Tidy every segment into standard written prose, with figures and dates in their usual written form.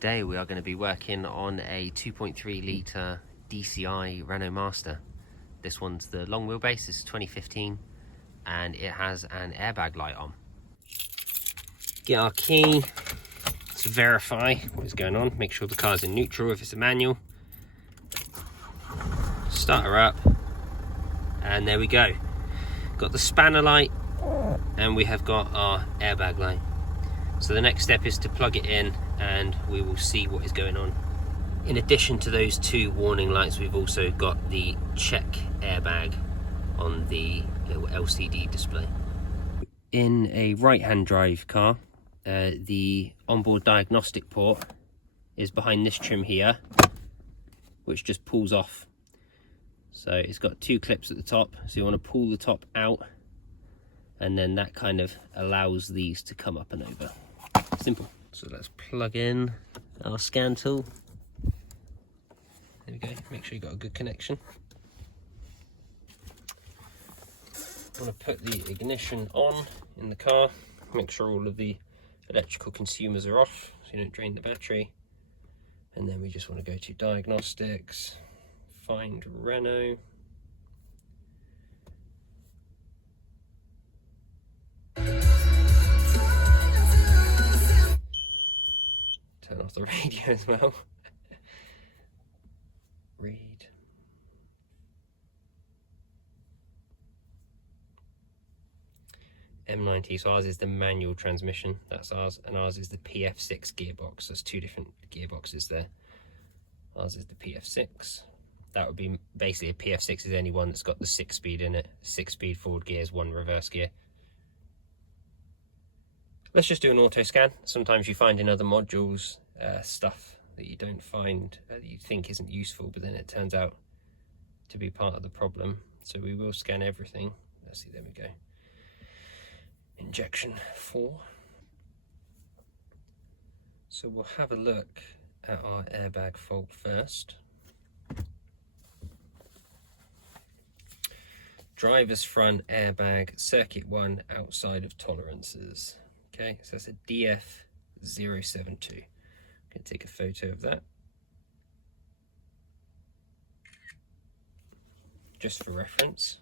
Today we are going to be working on a 2.3 litre DCI Renault Master. This one's the long wheelbase, this is 2015, and it has an airbag light on. Get our key to verify what is going on, make sure the car's in neutral if it's a manual. Start her up, and there we go. Got the spanner light, and we have got our airbag light. So the next step is to plug it in and we will see what is going on. In addition to those two warning lights, we've also got the check airbag on the little LCD display. In a right-hand drive car, the onboard diagnostic port is behind this trim here, which just pulls off. So it's got two clips at the top, so you want to pull the top out, and then that kind of allows these to come up and over. Simple. So let's plug in our scan tool. There we go, make sure you've got a good connection. I'm going to put the ignition on in the car, make sure all of the electrical consumers are off so you don't drain the battery. And then we just want to go to diagnostics, find Renault. Turn off the radio as well. Read. M90, so ours is the manual transmission, that's ours, and ours is the PF6 gearbox. There's two different gearboxes there. Ours is the PF6. That would be basically a PF6 is any one that's got the 6-speed in it. 6-speed forward gears, 1 reverse gear. Let's just do an auto scan. Sometimes you find in other modules stuff that you don't find, that you think isn't useful, but then it turns out to be part of the problem. So we will scan everything. Let's see, there we go. Injection 4. So we'll have a look at our airbag fault first. Driver's front airbag, circuit 1 outside of tolerances. Okay, so that's a DF072. I'm going to take a photo of that. Just for reference.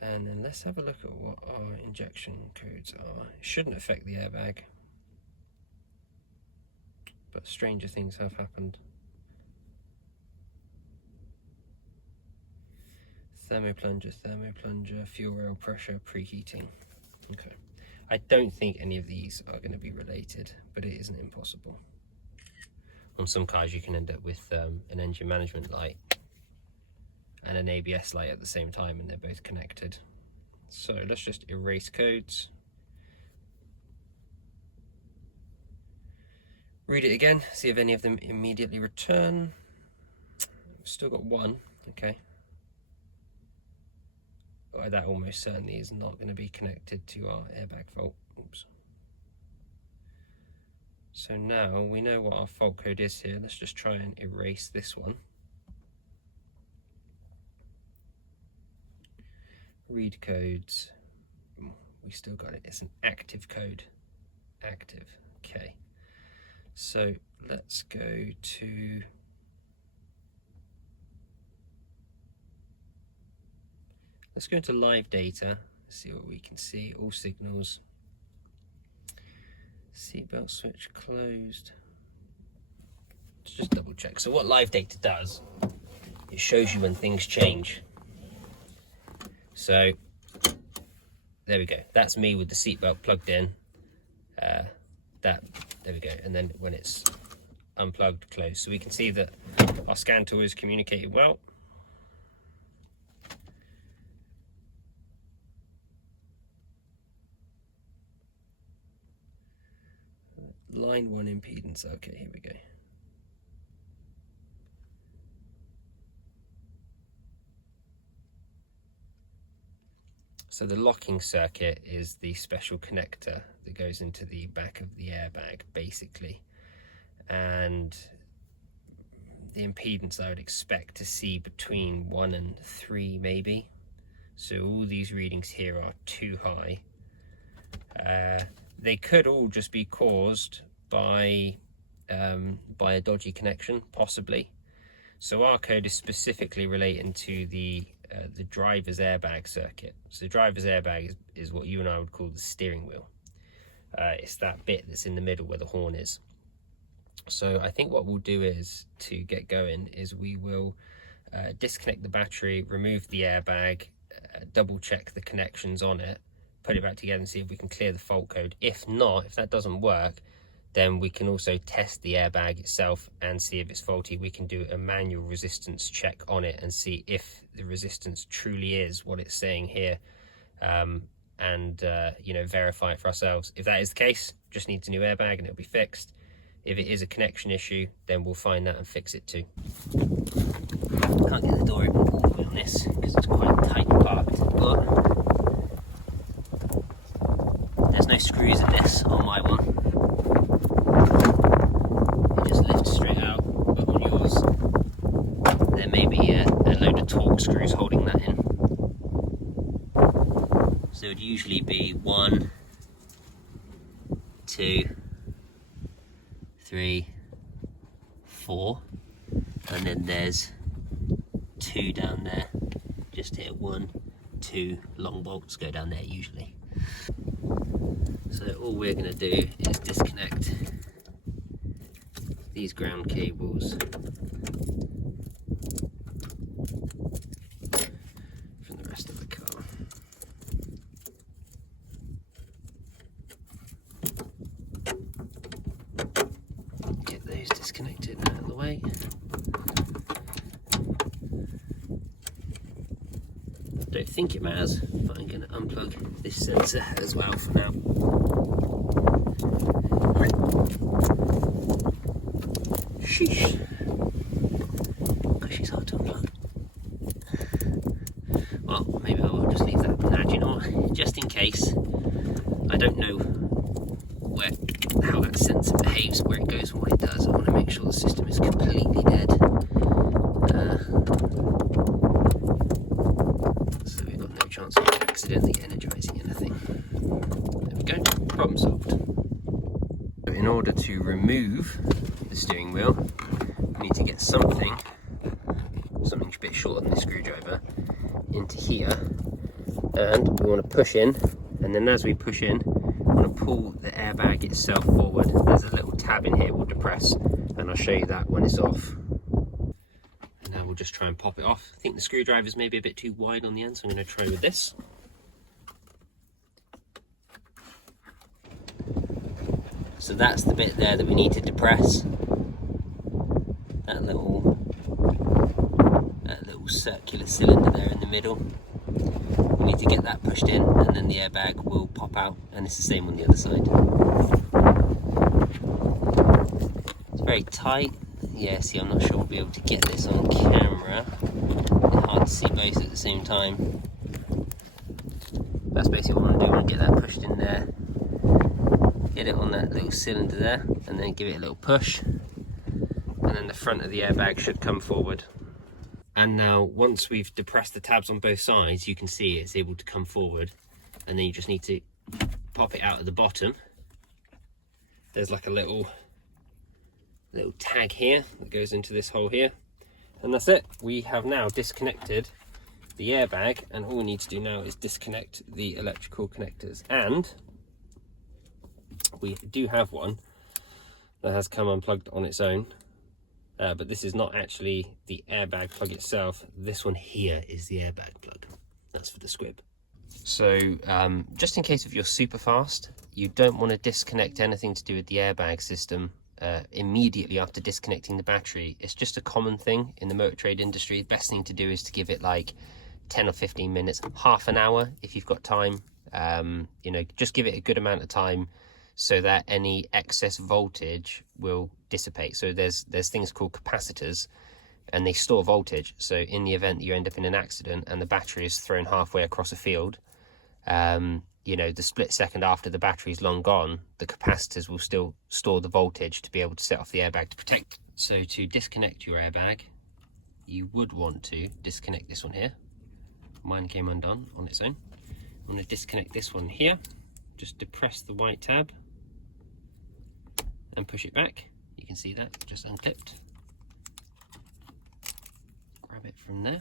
And then let's have a look at what our injection codes are. It shouldn't affect the airbag, but stranger things have happened. Thermoplunger, fuel rail pressure, preheating. Okay. I don't think any of these are going to be related, but it isn't impossible. On some cars you can end up with an engine management light and an ABS light at the same time, and they're both connected. So let's just erase codes. Read it again, see if any of them immediately return. We've still got one, okay. Oh, that almost certainly is not going to be connected to our airbag fault. Oops. So now we know what our fault code is here. Let's just try and erase this one. Read codes. We still got it. It's an active code. Active. Okay. So let's go to live data, see what we can see. All signals. Seatbelt switch closed. Let's just double check. So what live data does, it shows you when things change. So there we go. That's me with the seatbelt plugged in. There we go. And then when it's unplugged, closed. So we can see that our scan tool is communicating well. Line 1 impedance, okay, here we go. So the locking circuit is the special connector that goes into the back of the airbag, basically. And the impedance I would expect to see between 1 and 3 maybe. So all these readings here are too high. they could all just be caused by a dodgy connection, possibly. So our code is specifically relating to the driver's airbag circuit. So the driver's airbag is what you and I would call the steering wheel. It's that bit that's in the middle where the horn is. So I think what we'll do is, to get going, is we will disconnect the battery, remove the airbag, double check the connections on it, put it back together and see if we can clear the fault code. If not, if that doesn't work, then we can also test the airbag itself and see if it's faulty. We can do a manual resistance check on it and see if the resistance truly is what it's saying here, and you know, verify it for ourselves. If that is the case, just needs a new airbag and it'll be fixed. If it is a connection issue, then we'll find that and fix it too. Can't get the door open all the way on this because it's quite tight parked, but there's no screws in this on my one. It just lifts straight out, but on yours there may be a load of torque screws holding that in. So it would usually be 1, 2, 3, 4, and then there's 2 down there. Just here, 1, 2 long bolts go down there usually. So all we're going to do is disconnect these ground cables from the rest of the car. Get those disconnected out of the way. I don't think it matters, but I'm going to unplug this sensor as well for now. Sheesh. Gosh, she's hard to unplug. Well, maybe I will just leave that. Now, do you know what? Just in case, I don't know how that sensor behaves, where it goes and what it does. I want to make sure the system is completely dead. So we've got no chance of accidentally energizing anything. There we go, problem solved. So in order to remove the steering wheel, we need to get something a bit shorter than the screwdriver into here, and we want to push in, and then as we push in, we want to pull the airbag itself forward. There's a little tab in here we'll depress, and I'll show you that when it's off. And now we'll just try and pop it off. I think the screwdriver's maybe a bit too wide on the end, so I'm going to try with this. So that's the bit there that we need to depress. That little circular cylinder there in the middle. We need to get that pushed in, and then the airbag will pop out, and it's the same on the other side. It's very tight. Yeah, see, I'm not sure we'll be able to get this on camera. It's hard to see both at the same time. That's basically what I want to do. I want to get that pushed in there, get it on that little cylinder there, and then give it a little push, and then the front of the airbag should come forward. And now, once we've depressed the tabs on both sides, you can see it's able to come forward, and then you just need to pop it out at the bottom. There's like a little tag here that goes into this hole here, and that's it. We have now disconnected the airbag, and all we need to do now is disconnect the electrical connectors. And we do have one that has come unplugged on its own. But this is not actually the airbag plug itself. This one here is the airbag plug. That's for the squib. So just in case if you're super fast, you don't want to disconnect anything to do with the airbag system immediately after disconnecting the battery. It's just a common thing in the motor trade industry. The best thing to do is to give it like 10 or 15 minutes, half an hour if you've got time. You know, just give it a good amount of time so that any excess voltage will dissipate. So there's things called capacitors, and they store voltage. So in the event that you end up in an accident and the battery is thrown halfway across a field, you know, the split second after the battery is long gone, the capacitors will still store the voltage to be able to set off the airbag to protect. So to disconnect your airbag, you would want to disconnect this one here. Mine came undone on its own. I'm going to disconnect this one here. Just depress the white tab, and push it back. You can see that just unclipped. Grab it from there.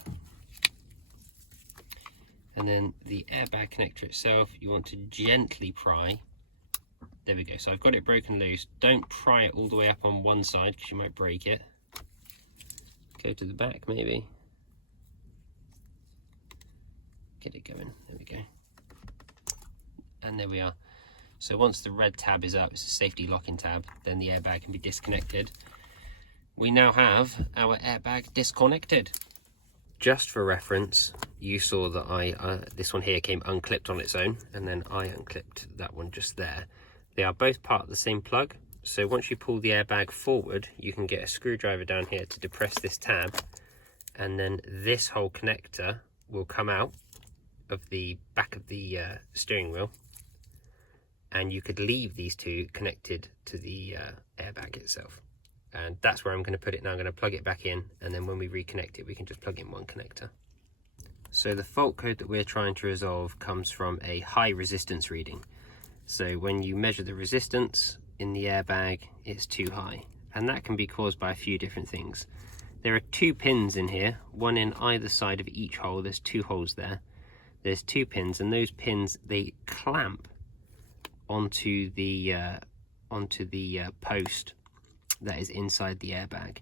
And then the airbag connector itself, you want to gently pry. There we go. So I've got it broken loose. Don't pry it all the way up on one side because you might break it. Go to the back maybe. Get it going. There we go. And there we are. So once the red tab is up, it's a safety locking tab, then the airbag can be disconnected. We now have our airbag disconnected. Just for reference, you saw that this one here came unclipped on its own, and then I unclipped that one just there. They are both part of the same plug, so once you pull the airbag forward, you can get a screwdriver down here to depress this tab, and then this whole connector will come out of the back of the steering wheel, and you could leave these two connected to the airbag itself. And that's where I'm going to put it now. I'm going to plug it back in, and then when we reconnect it, we can just plug in one connector. So the fault code that we're trying to resolve comes from a high resistance reading. So when you measure the resistance in the airbag, it's too high, and that can be caused by a few different things. There are 2 pins in here, one in either side of each hole. There's 2 holes there. There's 2 pins, and those pins, they clamp onto the post that is inside the airbag,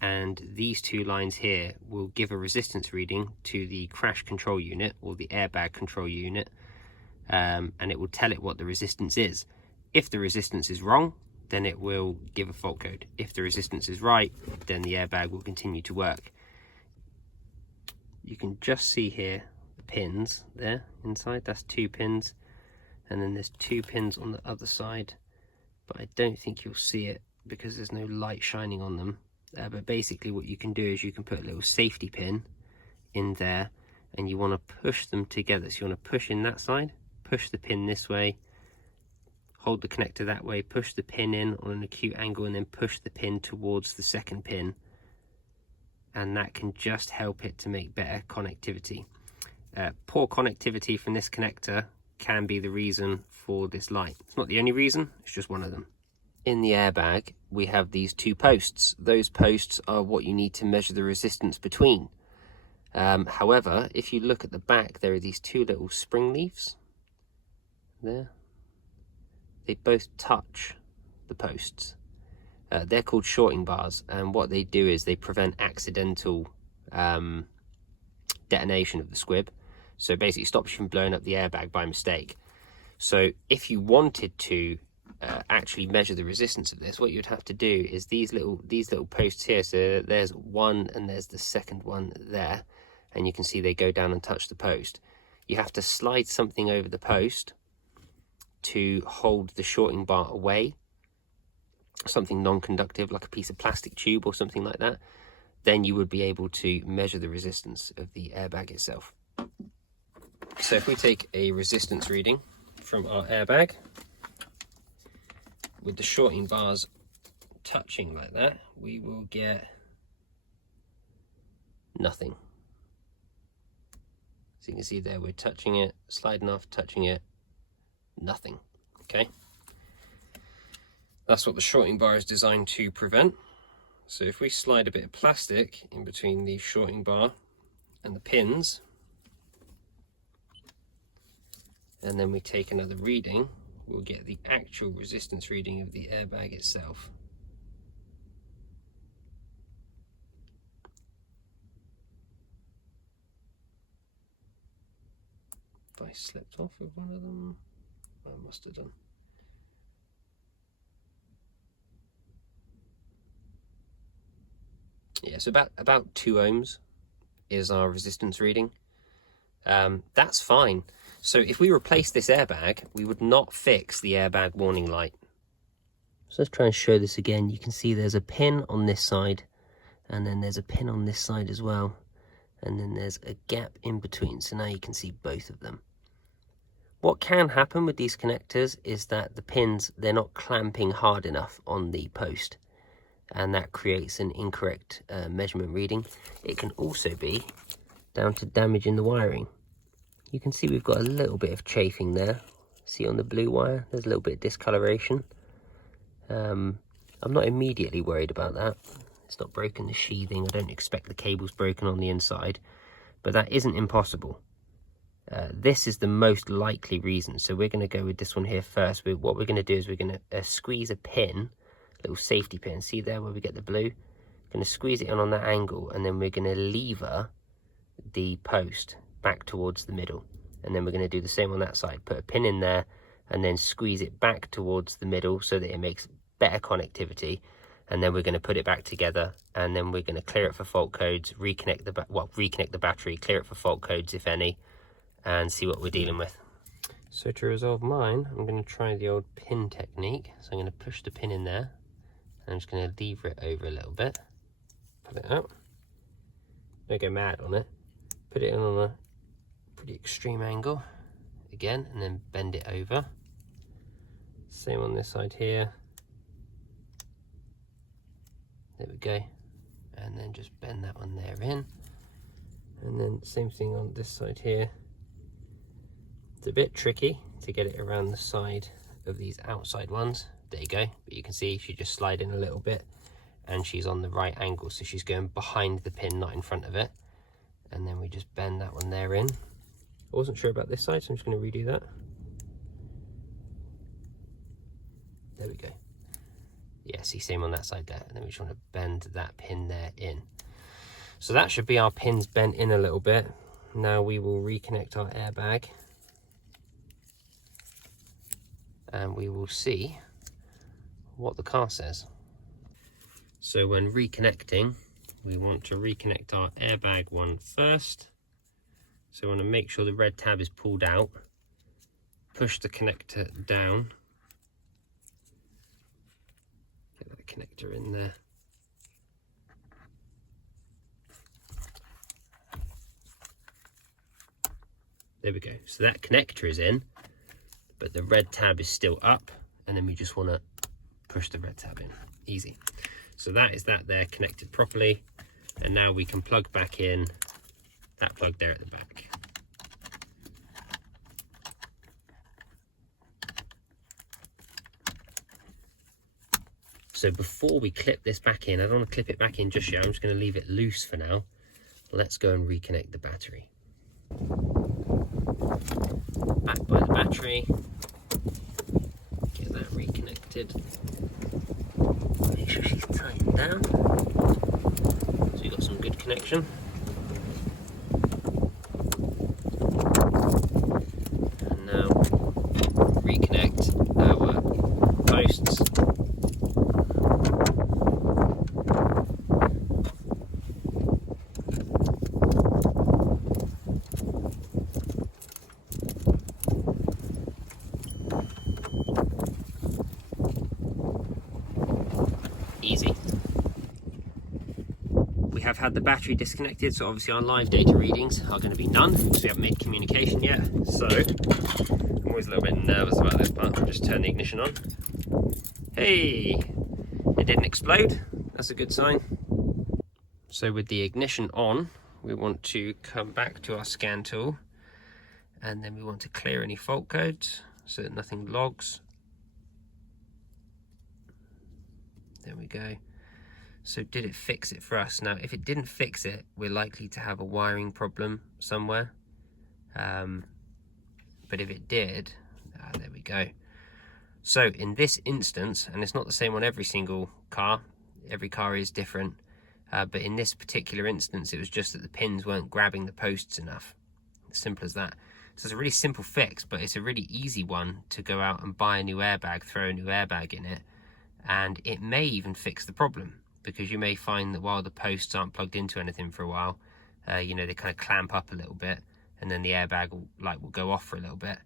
and these 2 lines here will give a resistance reading to the crash control unit or the airbag control unit, and it will tell it what the resistance is. If the resistance is wrong, then it will give a fault code. If the resistance is right, then the airbag will continue to work. You can just see here the pins there inside. That's 2 pins, and then there's 2 pins on the other side, but I don't think you'll see it because there's no light shining on them. But basically what you can do is you can put a little safety pin in there, and you want to push them together. So you want to push in that side, push the pin this way, hold the connector that way, push the pin in on an acute angle, and then push the pin towards the second pin, and that can just help it to make better connectivity. Poor connectivity from this connector can be the reason for this light. It's not the only reason, it's just one of them. In the airbag, we have these 2 posts. Those posts are what you need to measure the resistance between. However, if you look at the back, there are these 2 little spring leaves there. They both touch the posts. They're called shorting bars, and what they do is they prevent accidental detonation of the squib. So basically stops you from blowing up the airbag by mistake. So if you wanted to actually measure the resistance of this, what you'd have to do is these little posts here. So there's one, and there's the second one there, and you can see they go down and touch the post. You have to slide something over the post to hold the shorting bar away, something non-conductive like a piece of plastic tube or something like that. Then you would be able to measure the resistance of the airbag itself. So if we take a resistance reading from our airbag with the shorting bars touching like that, we will get nothing. So you can see there, we're touching it, sliding off, touching it, nothing. Okay, that's what the shorting bar is designed to prevent. So if we slide a bit of plastic in between the shorting bar and the pins, and then we take another reading, we'll get the actual resistance reading of the airbag itself. If I slipped off with one of them, I must have done. Yeah, so about 2 ohms is our resistance reading. That's fine. So if we replace this airbag, we would not fix the airbag warning light. So let's try and show this again. You can see there's a pin on this side, and then there's a pin on this side as well, and then there's a gap in between. So now you can see both of them. What can happen with these connectors is that the pins, they're not clamping hard enough on the post, and that creates an incorrect measurement reading. It can also be down to damage in the wiring. You can see we've got a little bit of chafing there. See on the blue wire, there's a little bit of discoloration. I'm not immediately worried about that. It's not broken the sheathing. I don't expect the cables broken on the inside, but that isn't impossible. This is the most likely reason, so we're going to go with this one here first. What we're going to do is we're going to squeeze a pin, a little safety pin. See there where we get the blue? Going to squeeze it in on that angle, and then we're going to lever the post back towards the middle, and then we're going to do the same on that side. Put a pin in there and then squeeze it back towards the middle so that it makes better connectivity, and then we're going to put it back together, and then we're going to clear it for fault codes, reconnect the battery, clear it for fault codes if any, and see what we're dealing with. So to resolve mine, I'm going to try the old pin technique. So I'm going to push the pin in there, and I'm just going to lever it over a little bit, pull it out, don't go mad on it, put it in on a pretty extreme angle again, and then bend it over. Same on this side here. There we go. And then just bend that one there in. And then same thing on this side here. It's a bit tricky to get it around the side of these outside ones. There you go. But you can see she just slide in a little bit, and she's on the right angle. So she's going behind the pin, not in front of it. And then we just bend that one there in. I wasn't sure about this side, so I'm just going to redo that. There we go. Yeah, see, same on that side there. And then we just want to bend that pin there in. So that should be our pins bent in a little bit. Now we will reconnect our airbag, and we will see what the car says. So when reconnecting, we want to reconnect our airbag one first. So we want to make sure the red tab is pulled out, push the connector down, get that connector in there. There we go. So that connector is in, but the red tab is still up, and then we just want to push the red tab in. Easy. So that is that there connected properly, and now we can plug back in that plug there at the back. So before we clip this back in, I don't want to clip it back in just yet, I'm just going to leave it loose for now. Let's go and reconnect the battery. Back by the battery, get that reconnected, make sure she's tightened down, so you've got some good connection. And now reconnect our posts. Easy. We have had the battery disconnected, so obviously our live data readings are going to be none because we haven't made communication yet. So I'm always a little bit nervous about this part. I'll just turn the ignition on. Hey, it didn't explode. That's a good sign. So with the ignition on, we want to come back to our scan tool, and then we want to clear any fault codes so that nothing logs. There we go. So did it fix it for us? Now, if it didn't fix it, we're likely to have a wiring problem somewhere. But if it did, there we go. So in this instance, and it's not the same on every single car, every car is different, but in this particular instance, it was just that the pins weren't grabbing the posts enough. As simple as that. So it's a really simple fix, but it's a really easy one to go out and buy a new airbag, throw a new airbag in it, and it may even fix the problem, because you may find that while the posts aren't plugged into anything for a while, you know, they kind of clamp up a little bit, and then the airbag will go off for a little bit.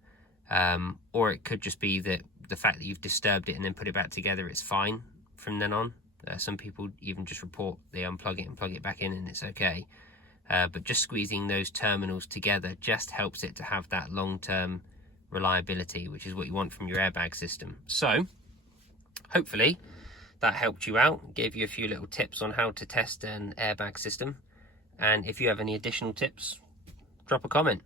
Or it could just be that the fact that you've disturbed it and then put it back together, it's fine from then on. Some people even just report they unplug it and plug it back in and it's okay. But just squeezing those terminals together just helps it to have that long-term reliability, which is what you want from your airbag system. So hopefully that helped you out, gave you a few little tips on how to test an airbag system. And if you have any additional tips, drop a comment.